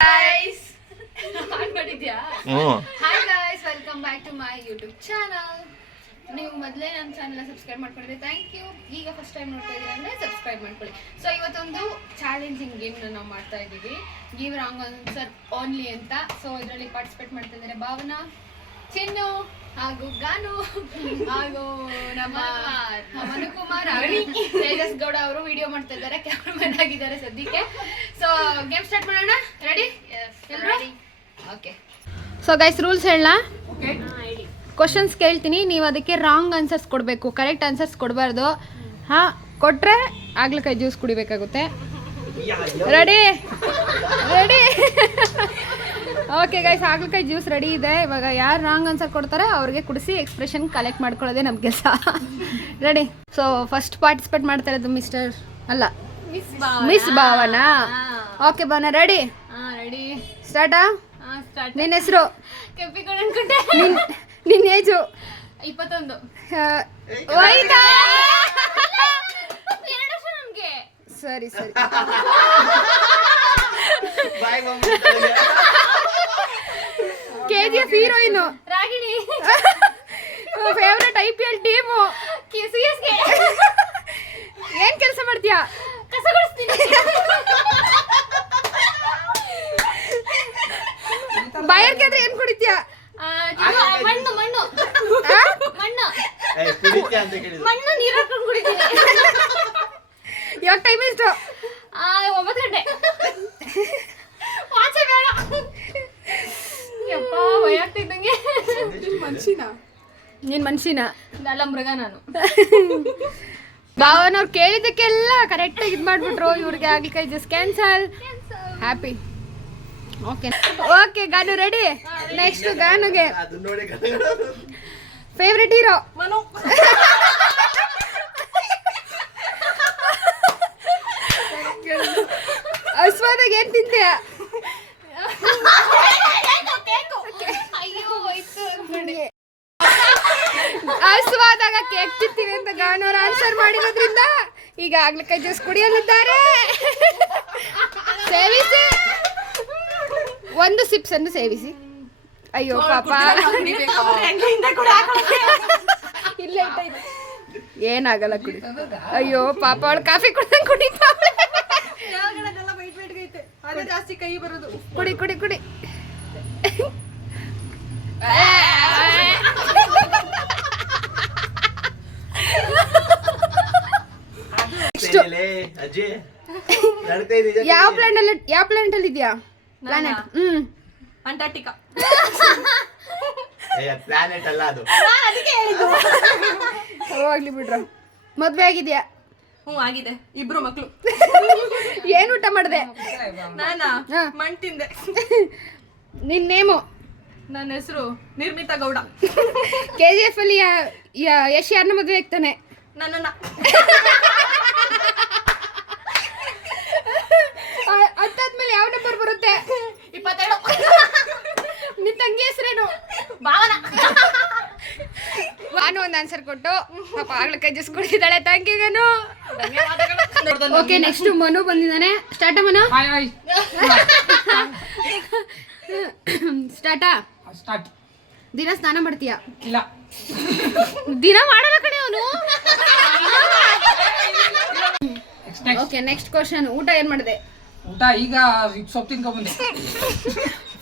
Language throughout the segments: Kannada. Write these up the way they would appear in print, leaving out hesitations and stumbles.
guys. Hi guys, welcome back to my YouTube channel. ನೀವು ಮೊದಲೇ ನನ್ನ ಚಾನೆಲ್ ಸಬ್ಸ್ಕ್ರೈಬ್ ಮಾಡ್ಕೊಂಡಿದ್ರೆ ಥ್ಯಾಂಕ್ ಯು. ಈಗ ಫಸ್ಟ್ ಟೈಮ್ ನೋಡ್ತಾ ಇದ್ದೀರಾ ಅಂದರೆ ಸಬ್ಸ್ಕ್ರೈಬ್ ಮಾಡ್ಕೊಳ್ಳಿ. ಸೊ ಇವತ್ತೊಂದು ಚಾಲೆಂಜಿಂಗ್ ಗೇಮ್ನ ನಾವು ಮಾಡ್ತಾ ಇದ್ದೀವಿ, ಗಿವ್ ರಾಂಗ್ ಆನ್ಸರ್ ಓನ್ಲಿ ಅಂತ. ಸೊ ಇದರಲ್ಲಿ ಪಾರ್ಟಿಸಿಪೇಟ್ ಮಾಡ್ತಾ ಇದ್ದಾರೆ ಭಾವನಾ, ಚಿನ್ನು ಹಾಗೂ ಗಾನು ಹಾಗೂ ನಮ್ಮ ಮನುಕುಮಾರ್ ಹಾಗೂ ತೇಜಸ್ ಗೌಡ ಅವರು ವಿಡಿಯೋ ಮಾಡ್ತಾ ಇದ್ದಾರೆ, ಕ್ಯಾಮ್ರಾಮನ್ ಆಗಿದ್ದಾರೆ ಸದ್ಯಕ್ಕೆ. ಸೊ ಗೇಮ್ ಸ್ಟಾರ್ಟ್ ಮಾಡೋಣ. ರೆಡಿ ಎಲ್ಲರೂ? ಓಕೆ. ಸೊ ಗೈಸ್ ರೂಲ್ಸ್ ಹೇಳಲಾ? ಕ್ವಶನ್ಸ್ ಕೇಳ್ತೀನಿ, ನೀವು ಅದಕ್ಕೆ ರಾಂಗ್ ಆನ್ಸರ್ಸ್ ಕೊಡಬೇಕು, ಕರೆಕ್ಟ್ ಆನ್ಸರ್ಸ್ ಕೊಡಬಾರ್ದು. ಹಾಂ, ಕೊಟ್ಟರೆ ಆಗ್ಲಕಾಯಿ ಜ್ಯೂಸ್ ಕುಡಿಬೇಕಾಗುತ್ತೆ. ರೆಡಿ ರೆಡಿ ಓಕೆ ಗೈಸ್, ಆಗ್ಲಕಾಯಿ ಜ್ಯೂಸ್ ರೆಡಿ ಇದೆ. ಇವಾಗ ಯಾರು ರಾಂಗ್ ಆನ್ಸರ್ ಕೊಡ್ತಾರೆ ಅವ್ರಿಗೆ ಕುಡಿಸಿ ಎಕ್ಸ್ಪ್ರೆಷನ್ ಕಲೆಕ್ಟ್ ಮಾಡ್ಕೊಳ್ಳೋದೇ ನಮ್ಮ ಕೆಲಸ. ರೆಡಿ? ಸೊ ಫಸ್ಟ್ ಪಾರ್ಟಿಸಿಪೇಟ್ ಮಾಡ್ತಾ ಇರೋದು ಮಿಸ್ಟರ್ ಅಲ್ಲ miss Bhavana. Okay Bhavana, ready? Ready. ಸ್ಟಾರ್ಟಾ? ನಿನ್ನ ಹೆಸರು? ನಿನ್ನ ಏಜು? 21. ಸರಿ ಸರಿ. KGF heroine Ragini. Favourite IPL team? CSK. ಏನ್ ಕೆಲಸ ಮಾಡ್ತೀಯಾ? ಕಸ ಗುಡಿಸ್ತೀನಿ. ಬಾಯರ್ಗೆ ಆದ್ರೆ ಏನ್ ಕುಡಿತೀಯಾ? ಮಣ್ಣು ಮಣ್ಣು ಮಣ್ಣು ಮಣ್ಣು ನೀರು ಹಾಕೊಂಡು ಕುಡಿತೀನಿ. ಇವಾಗ ಟೈಮ್ ಎಷ್ಟು? 9 ಗಂಟೆ. ವಾಚೆ ಬೇಡ ಯಪ್ಪ, ಭಯ ಆಗ್ತಿದ್ದಂಗೆ. ಮನ್ಷಿನ? ನೀನ್ ಮನ್ಷಿನ ಅಲ್ಲ, ಮೃಗ ನಾನು. ಭಾವನವ್ರು ಕೇಳಿದ್ದಕ್ಕೆಲ್ಲ ಕರೆಕ್ಟಾಗಿ ಇದು ಮಾಡಿಬಿಟ್ರು. ಇವ್ರಿಗೆ ಆಗ್ಲಿಕ್ಕೆ just cancel. Happy. Okay okay Ganu ready? Next ಗಾನುಗೆ ಫೇವ್ರೆಟ್ ಹೀರೋ? ಮನು. ಅಸ್ವಾದಾಗ ಏನ್ ತಿಂತೀಯ? ಅಸ್ವಾದಾಗ ಕೇಕ್ ತಿಂತೀವಿ ಅಂತ ಗಾನವ್ರು ಆನ್ಸರ್ ಮಾಡಿರೋದ್ರಿಂದ ಈಗ ಆಗ್ಲಿಕಾಯಿ ಜ್ಯೂಸ್ ಕುಡಿಯಲಿದ್ದಾರೆ. ಸೇವಿಸಿ, ಒಂದು ಸಿಪ್ಸ್ ಅನ್ನು ಸೇವಿಸಿ. ಅಯ್ಯೋ ಪಾಪ, ಇಲ್ಲ ಏನಾಗಲ್ಲ, ಕುಡಿ. ಅಯ್ಯೋ ಪಾಪ, ಅವಳು ಕಾಫಿ ಕುಡ್ದಂಗೆ ಕುಡಿತಾಳೆ. ಜಾಸ್ತಿ ಕೈ ಬರೋದು. ಕುಡಿ ಕುಡಿ ಕುಡಿ. ಯಾವ ಪ್ಲಾನೆಟ್ ಅಲ್ಲಿ ಇದೆಯಾ? ಪ್ಲಾನೆಟ್ ಅಂಟಾರ್ಟಿಕಾ. ಪ್ಲಾನೆಟ್ ಅಲ್ಲ ಅದು. ಹೋಗ್ಲಿ ಬಿಡ್ರ. ಮದ್ವೆ ಆಗಿದ್ಯಾ? ಹ್ಞೂ ಆಗಿದೆ, 2 ಮಕ್ಳು. ಏನ್ ಊಟ ಮಾಡಿದೆ? ನಾನಾ ಮಣ್ ತಿಂದೆ. ನಿನ್ ನೇಮು? ನನ್ನ ಹೆಸರು ನಿರ್ಮಿತಾ ಗೌಡ. KGF ಅಲ್ಲಿ ಯಶ್ ಯಾರನ್ನ ಮದ್ವೆ ಆಗ್ತಾನೆ? ನನ್ನನ್ನ. ಅದಾದ್ಮೇಲೆ ಯಾವ ನಂಬರ್ ಬರುತ್ತೆ? 22. ನಿನ್ ತಂಗಿ ಹೆಸರೇನು? ಭಾವನಾ. ನಾನು ಒಂದು ಆನ್ಸರ್ ಕೊಟ್ಟು ಪಾಪ ಆಗ್ಲಕಾಯಿ ಜ್ಯೂಸ್ ಕುಡಿದಿದ್ದಾಳೆ. Thank you Ganu. Okay, next Manu ಬಂದಿದ್ದಾನೆ. ಸ್ಟಾರ್ಟ್ ಮನು? ಸ್ಟಾರ್ಟಾ? ಸ್ಟಾರ್ಟ್. ದಿನ ಸ್ನಾನ ಮಾಡ್ತೀಯಾ? ಇಲ್ಲ, ದಿನ ಮಾಡಲ್ಲ ಕಣೆ ಅವನು. Okay, next question. ಊಟ ಏನ್ ಮಾಡಿದೆ? ಊಟ ಈಗ ಸೊಪ್ಪು ತಿನ್ಕೊಂಡ್ ಬಂದೆ.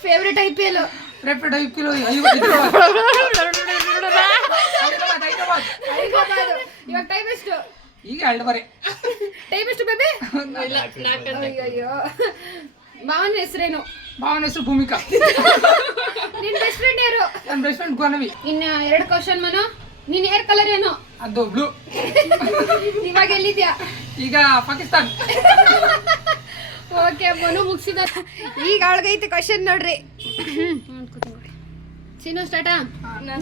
Favourite IPL? ಫೇವ್ರೆಟ್ IPL ಇವಾಗ ಟೈಮ್ ಎಷ್ಟು? ಈಗ 2:30. ಟೈಮ್ ಎಷ್ಟು ಬೇಬಿ? ಅಯ್ಯೋ. ಭಾವನ ಹೆಸರೇನು? ಭಾವನ ಹೆಸರು ಭೂಮಿಕಾ. ನಿನ್ ಬೆಸ್ಟ್ ಫ್ರೆಂಡ್ ಯಾರು? ನನ್ನ ಬೆಸ್ಟ್ ಫ್ರೆಂಡ್ ಗುಣವಿ. ಇನ್ನ 2 ಕ್ವಶನ್ ಮನು. ನಿನ್ ಹೇರ್ ಕಲರ್ ಏನು? ಅದು ಬ್ಲೂ. ಇವಾಗ ಎಲ್ಲಿದ್ಯಾ? ಈಗ ಪಾಕಿಸ್ತಾನ್. ಓಕೆ, ಮನು ಮುಗಿಸಿದ. ಈಗ ಅವಳಿಗೈತೆ ಕ್ವಶನ್ ನೋಡ್ರಿ. ಚಿನ್ನು ಸ್ಟಾರ್ಟಾ?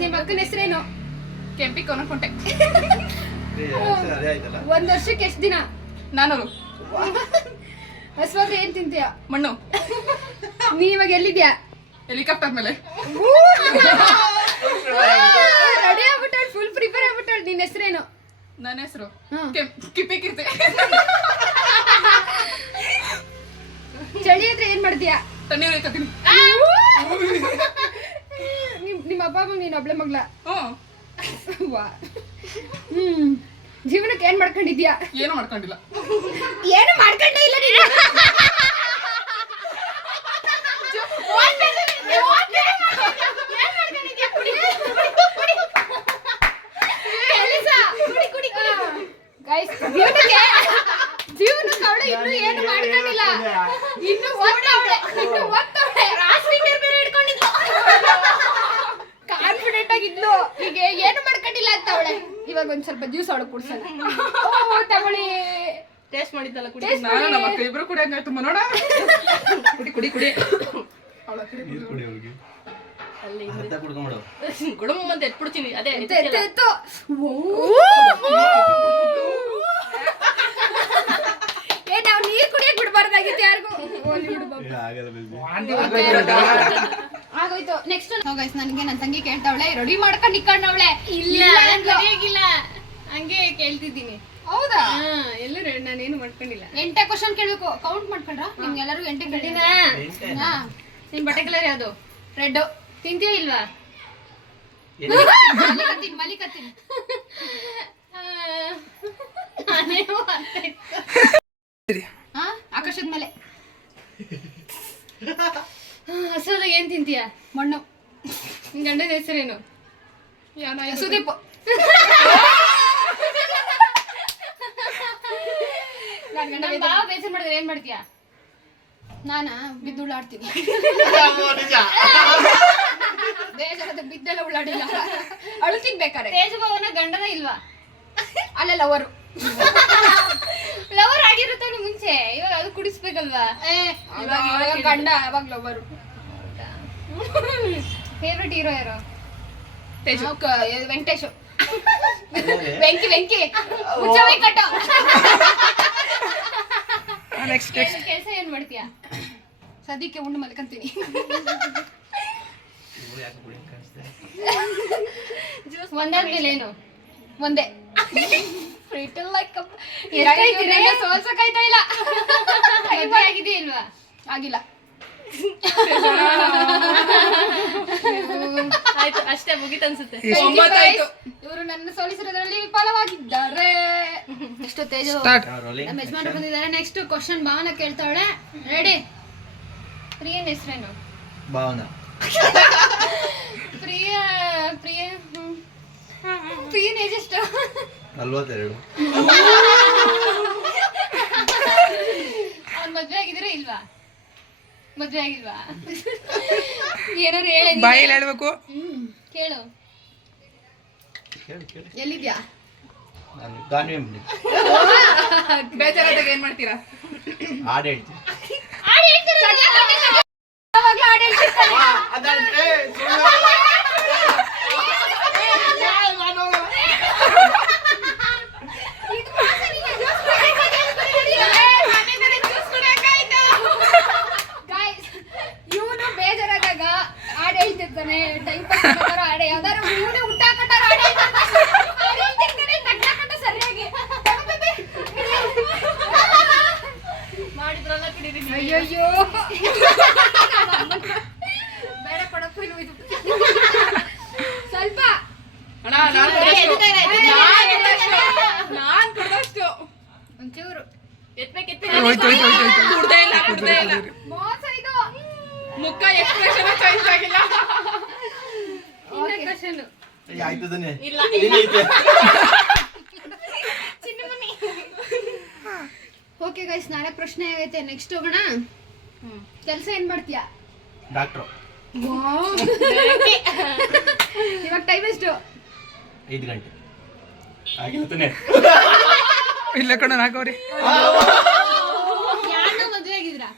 ನಿಮ್ಮ ಅಕ್ಕನ ಹೆಸರೇನು? ಕೆಂಪಿ ಕೊನಕೊಂಟೆ. 1 ವರ್ಷಕ್ಕೆ ಎಷ್ಟು ದಿನ? 400. ಹಸುವಾದ್ರೆ ಏನ್ ತಿಂತೀಯ? ಮಣ್ಣು. ನೀ ಇವಾಗ ಎಲ್ಲಿದ್ಯಾ? ಹೆಲಿಕಾಪ್ಟರ್ ಮೇಲೆ. ರೆಡಿ ಆಗ್ಬಿಟ್ಟಾಳ, ಫುಲ್ ಪ್ರಿಪೇರ್ ಆಗ್ಬಿಟ್ಟಾಳ. ನಿನ್ನ ಹೆಸರೇನು? ನನ್ನ ಹೆಸರು ಕಿಪ್ಪಿ ಕೀರ್ತಿ. ಚಳಿ ಆದ್ರೆ ಏನ್ ಮಾಡ್ತೀಯಾ? ತಣ್ಣೀರು ಇಕ್ಕತ್ತೀನಿ. ನಿಮ್ಮ ಅಪ್ಪ ಅಮ್ಮ ನೀನು ಒಬ್ಳೆ ಮಗ್ಲ. ಹ್ಞೂ ಜೀವನಕ್ಕೆ ಏನ್ ಮಾಡ್ಕೊಂಡಿದ್ಯಾ? ಏನು ಮಾಡ್ಕೊಂಡಿಲ್ಲ. ಏನು ಮಾಡ್ಕೊಂಡೇ ಇಲ್ಲ ನೀನು. ಜೀವನಕ್ಕೆ ಅವಳು ಇನ್ನೂ ಏನು ಮಾಡ್ಕೊಂಡಿಲ್ಲ. ಇನ್ನು ಓದ್ತಾವಳೆ. ಕಾನ್ಫಿಡೆಂಟ್ ಆಗಿದ್ಲು. ಈಗ ಏನು ಮಾಡ್ಕೊಂಡಿಲ್ಲ ಅಂತ ಅವಳೆ. ಇವಾಗ ಒಂದ್ ಸ್ವಲ್ಪ ಜ್ಯೂಸ್ ಅವಳು ಕುಡ್ಸೋಣ. ತಗೊಳ್ಳಿ. ಟೇಸ್ಟ್ ಮಾಡಿದ್ದಲ್ಲ ಕುಡಿ. ನಾನು ನಮ್ಮ ಅಕ್ಕ ಇಬ್ರು ಕುಡಿ ಹಂಗಾಯ್ತು ನೋಡ. ಕುಡಿ ಕುಡಿ ಕುಡಿ. ನೀರು ಕುಡಿ ಅವ್ರಿಗೆ ಅಲ್ಲಿ ಅರ್ಧ ಕುಡ್ಕೊಂಬಿಡು. ಗುಡುಮ ಅಂತ ಎತ್ಬಿಡ್ತೀನಿ. ಅದೇ ಎತ್ತು. ನಾವು ನೀರ್ ಕುಡಿಯಕ್ ಬಿಡ್ಬಾರ್ದಾಗಿತ್ತು ಯಾರಿಗೂ. ಆಗಲ್ಲ ಬೇಬಿ. ಆಗೋಯ್ತು. ನೆಕ್ಸ್ಟ್ ಗೈಸ್ ನನಗೆ ನನ್ನ ತಂಗಿ ಕೇಳ್ತಾವಳೆ ರೆಡಿ ಮಾಡ್ಕೊಂಡು ನಿಕ್ಕೊಂಡವಳೆ. ಇಲ್ಲ ಸರಿಯಾಗಿಲ್ಲ, ಹಂಗೆ ಕೇಳ್ತಿದ್ದೀನಿ. ಹೌದಾ? ಎಲ್ಲೂ ನಾನೇನು ಮಾಡ್ಕೊಂಡಿಲ್ಲ. 8 ಕ್ವಶನ್ ಕೇಳ್ಬೇಕು. ಕೌಂಟ್ ಮಾಡ್ಕೊಂಡ್ರ ನಿಮ್ಗೆ ಎಲ್ಲರೂ 8 ಕೇಳಿನ. ನಿನ್ ಬಟ್ಟೆ ಕಲರ್ ಯಾವ್ದು? ರೆಡ್. ತಿಂತೀಯ ಇಲ್ವಾ? ಮಲಿಕತ್ತೀನಿ. ಆಕಾಶದ ಮೇಲೆ. ಹಸುದಾಗ ಏನ್ ತಿಂತೀಯ? ಮಣ್ಣು. ನಿನ್ ಗಂಡನ ಹೆಸರೇನು? ಸುದೀಪ್. ನಮ್ ಬಾವ ಬೇಸರ ಮಾಡಿದ್ರೆ ಏನ್ ಮಾಡ್ತೀಯ? ನಾನಾ ಬಿದ್ದು ಉಳ್ಳಾಡ್ತೀನಿ. ಬೇಜಾರದ ಬಿದ್ದೆಲ್ಲ ಉಳ್ಳಾಡಿಲ್ಲ. ಅಳುತ್ತೀನಿ ಬೇಕಾರೆ. ತೇಜಭವನ ಗಂಡನ ಇಲ್ವಾ? ಅಲ್ಲ ಲವರು. ಲವರ್ ಆಗಿರುತ್ತಾನೆ ಮುಂಚೆ, ಇವಾಗ ಅದು ಕುಡಿಸ್ಬೇಕಲ್ವಾ? ಇವಾಗ ಗಂಡ ಅವಾಗ ಲವರು. ಫೇವ್ರೆಟ್ ಹೀರೋ ಯಾರು? ವೆಂಕಟೇಶು. ವೆಂಕಿ ಮುಚ್ಚವೆ ಕಟ್ಟು. ಕೆಲಸ ಏನ್ ಮಾಡ್ತೀಯ? ಸದ್ಯಕ್ಕೆ ಉಂಡು ಮಲ್ಕಂತೀನಿ. ಒಂದಾದ್ಮೇಲೆ ಏನು? ಒಂದೇ. ಸೋಲ್ಸಕ್ಕಾಯ್ತಾ ಇಲ್ಲ. ಮದ್ವೆ ಆಗಿದೆಯಾ ಇಲ್ವಾ? ಆಗಿಲ್ಲ. ಆಯ್ತು, ಅಷ್ಟೇ ಮುಗಿತ ಅನ್ಸುತ್ತೆ. ಇವರು ನನ್ನ ಸೋಲಿಸಿರೋದ್ರಲ್ಲಿ ವಿಫಲವಾಗಿದ್ದಾರೆ. ಎಷ್ಟು ತೇಜು ನಮ್ಮ ಯಜಮಾನ್ರು ಬಂದಿದ್ದಾರೆ. ನೆಕ್ಸ್ಟ್ ಕ್ವಶನ್ ಭಾವನ ಕೇಳ್ತಾವಳೆ. ರೆಡಿ? ಪ್ರಿಯನ್ ಹೆಸರೇನು? ಭಾವನಾ. ಪ್ರಿಯನ್ ಏಜ್ ಎಷ್ಟು? 42. ಅವ್ನ್ ಮದ್ವೆ ಆಗಿದ್ರೆ ಇಲ್ವಾ? ಮದ್ವೆ ಆಗಿಲ್ವಾ? ಏನಾರು ಹೇಳಿ. ಬಾಯಲ್ಲಿ ಹೇಳ್ಬೇಕು. ಕೇಳು. ಕೇಳಿ ಎಲ್ಲಿದ್ಯಾ? ನಾನು ಗಾನ್ವಿ ಮನೆ ಬೇಜಾರಾದಾಗ ಏನ್ ಮಾಡ್ತೀರಾ? ಹಾಡು ಹೇಳ್ತೀನಿ. ಯಾವಾಗ್ಲೂ ಹಾಡ್ ಹೇಳ್ತಿರ್ತಾನೆ. ಇವನು ಬೇಜಾರಾದಾಗ ಹಾಡ್ ಹೇಳ್ತಿರ್ತಾನೆ. ಟೈಮ್ ಪಾಸ್ ಮಾಡ್ತಾರೋ ಹಾಡೆ ಯಾವ್ದಾರು ಇವನೇ ಊಟ ಹಾಕೊಂಡಾರ ಹಾಡ್ ಹೇಳ್ತಿರ್ತಾನೆ. ನಗ್ನಾಕಂಡ ಸರಿಯಾಗಿ ಮಾಡಿದ್ರಲ್ಲ ಕಿಡಿದೀನಿ. ಅಯ್ಯಯ್ಯೋ. ಬೇಡ ಕೊಡಕ್ಕೂ ಇದು ಸ್ವಲ್ಪ ಅಣ್ಣ ನಾನ್ ಕುಡ್ದಷ್ಟು ಒಂಚೂರು ಕುಡ್ದೇ ಇಲ್ಲ. ಮೋಸ ಇದು. ಮುಖ ಎಕ್ಸ್ಪ್ರೆಷನ್ ಚೇಂಜ್ ಆಗಿಲ್ಲ. ಕ್ವಶನ್ ಆಯ್ತು ತಾನೆ? ಇಲ್ಲ. ಓಕೆ ಗೈಸ್, ನಾಳೆ ಪ್ರಶ್ನೆ ಆಗೈತೆ. ನೆಕ್ಸ್ಟ್ ಹೋಗೋಣ. ಕೆಲಸ ಏನ್ ಮಾಡ್ತೀಯಾ? ಡಾಕ್ಟ್ರು. ಇವಾಗ ಟೈಮ್ ಎಷ್ಟು? 5 ಗಂಟೆ ಆಗಿಲ್ಲ ತಾನೆ? ಇಲ್ಲ ಕಣ ಹಾಕವ್ರಿ. ಯಾರನ್ನ ಮದ್ವೆ ಆಗಿದ್ದೀರಾ?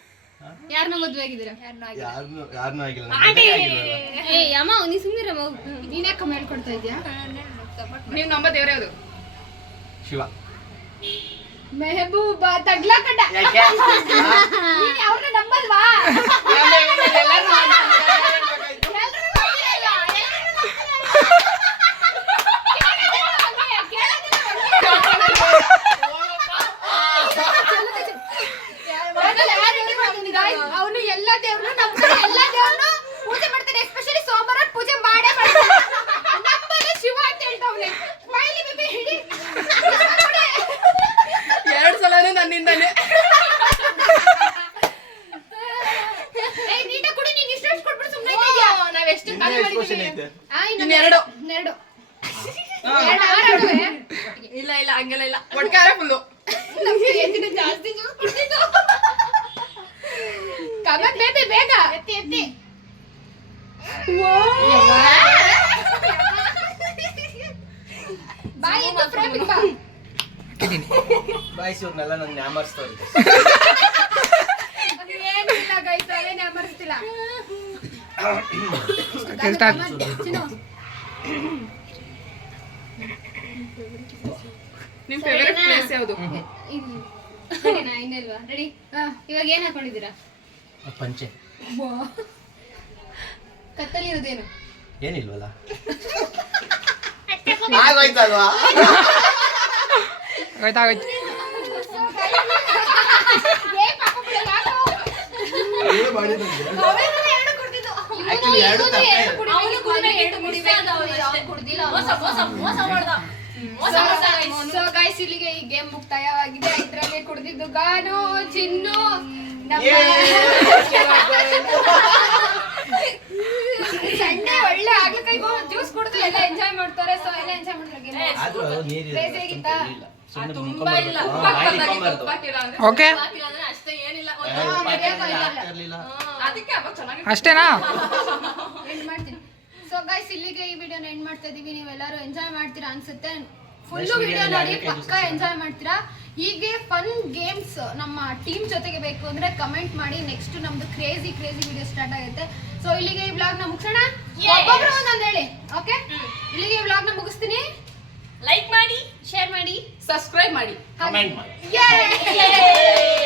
ಯಾರನ್ನ ಮದ್ವೆ ಆಗಿದ್ದೀರಾ? ಯಾರನ್ನೂ ಆಗಿಲ್ಲ. ನನಗೆ ಆಗಿಲ್ಲ. ಏ ಅಮ್ಮ ನೀ ಸುಮ್ಮನಿರಮ್ಮ. ನೀನ್ ಯಾಕೆ ಕಮೆಂಟ್ ಕೊಡ್ತಾ ಇದ್ಯಾ? ನೀವ್ ನಂಬ ದೇವ್ರ ಯಾವ್ದು? ಶಿವ. ಮೆಹಬೂಬ ತಗ್ಲಾಕಂಡ. ನೀನ್ ಅವ್ರನ್ನ ನಂಬಲ್ವಾ? ಅವನು ಎಲ್ಲ ದೇವ್ರನ್ನು ಎಷ್ಟು ಖಾಲಿ ಇನ್ನೂ ಎಷ್ಟು question ಮಾಡಿದ್ದೀವಿ? ಐತೆ? ಇನ್ನೆರಡು. ಇನ್ನೆರಡು. ಹಾ. ಎರಡು ಆರಾಡುವೆ. ಇಲ್ಲ ಇಲ್ಲ ಹಂಗೆಲ್ಲ ಇಲ್ಲ. ಒಟ್ಕಾರ ಫುಲ್ಲು. ನಮ್ಗೆ ಎತ್ತಿನ ಜಾಸ್ತಿ ಜ್ಯೂಸ್ ಕುಡ್ದಿದ್ದು. ಕಮಲ್ ಬೇಬಿ ಬೇಗ ಎತ್ತಿ ಎತ್ತಿ. ಬಾಯಿ ಎತ್ತು ಫ್ರೇಮ್ ಬಾ. ಹಾಕಿದ್ದೀನಿ. ಬಾಯ್ಸ್ ಇವ್ರನ್ನೆಲ್ಲ ನಂಗೆ ನ್ಯಾಮರ್ಸ್ತವ್ರೆ. ಏನಿಲ್ಲ ಗೈಸ್ ಅವೇನೇ ಅಮರಿಸ್ತಿಲ್ಲ. ಸ್ಟಾರ್ಟ್. ಚಿನ್ನು. ನಿಮ್ ಫೇವರೇಟ್ ಪ್ಲೇಸ್ ಯಾವುದು? ಇದು ರೆಡಿನಾ ಇನ್ನಲ್ವಾ ರೆಡಿ ಇವಾಗ ಏನ್ ಹಾಕೊಂಡಿದ್ದೀರಾ ಪಂಚೆ ಕತ್ತಲ್ಲಿ ಇರೋದೇನು ಏನಿಲ್ವಲ್ಲ ಆಗೋಯ್ತಲ್ವಾ ಆಗೋಯ್ತು Actually, ಎರಡು ತಪ್ಪೇ ಇದೆ. ಸೊ ಗೈಸ್ ಇಲ್ಲಿಗೆ ಈ ಗೇಮ್ ಮುಕ್ತಾಯವಾಗಿದೆ. ಇದ್ರಲ್ಲಿ ಕುಡಿದಿದ್ದು ಗಾನು ಚಿನ್ನು ಸಂಡೆ ಒಳ್ಳೆ ಆಗ್ಲಿಕ್ಕೆ ಜ್ಯೂಸ್ ಕುಡಿದು ಎಲ್ಲ ಎಂಜಾಯ್ ಮಾಡ್ತಾರೆ. ಸೊ ಎಲ್ಲ ಎಂಜಾಯ್ ಮಾಡ್ತಾರೆ. ಆದ್ರೂ ಅದು ನೀರಿದೆ. Crazy ಆಗಿತ್ತಾ? ಸುಮ್ನೆ ತುಂಬಾ ಇಲ್ಲ. ಬಾಯಿಗೆ ಇಟ್ಕೊಂಬಾರ್ದು. ಓಕೆ ಅಷ್ಟೇ ಏನಿಲ್ಲ. ಇರ್ಲಿಲ್ಲ. ಅದಕ್ಕೆ ಅವಾಗ ಚೆನ್ನಾಗಿ ಅಷ್ಟೇನಾ ಎಂಡ್ ಮಾಡ್ತೀನಿ. ಸೊ ಗೈಸ್ ಇಲ್ಲಿಗೆ ಈ ವಿಡಿಯೋನ ಎಂಡ್ ಮಾಡ್ತಾ ಇದೀವಿ. ನೀವೆಲ್ಲರೂ ಎಂಜಾಯ್ ಮಾಡ್ತೀರಾ ಅನ್ಸುತ್ತೆ. ಫುಲ್ Next ವಿಡಿಯೋ video ನೋಡಿ ಅಲ್ಲಿ ಪಕ್ಕ ಎಂಜಾಯ್ ಮಾಡ್ತೀರಾ. ಹೀಗೆ ಫನ್ ಗೇಮ್ಸ್ ನಮ್ಮ ಟೀಮ್ ಜೊತೆಗೆ ಬೇಕು ಅಂದ್ರೆ ಕಮೆಂಟ್ ಮಾಡಿ. ನೆಕ್ಸ್ಟ್ ನಮ್ದು ಕ್ರೇಜಿ ವಿಡಿಯೋ ಸ್ಟಾರ್ಟ್ ಆಗುತ್ತೆ. ಸೊ ಇಲ್ಲಿಗೆ ಈ ವ್ಲಾಗ್ ನ ಮುಗಿಸೋಣ. ಒಬ್ಬೊಬ್ರು ಒಂದೊಂದು ಹೇಳಿ. ಓಕೆ ಇಲ್ಲಿಗೆ ಈ ವ್ಲಾಗ್ ನ ಮುಗಿಸ್ತೀನಿ. ಲೈಕ್ ಮಾಡಿ, ಶೇರ್ ಮಾಡಿ, ಸಬ್ಸ್ಕ್ರೈಬ್ ಮಾಡಿ. Comment ಮಾಡಿ. Yay!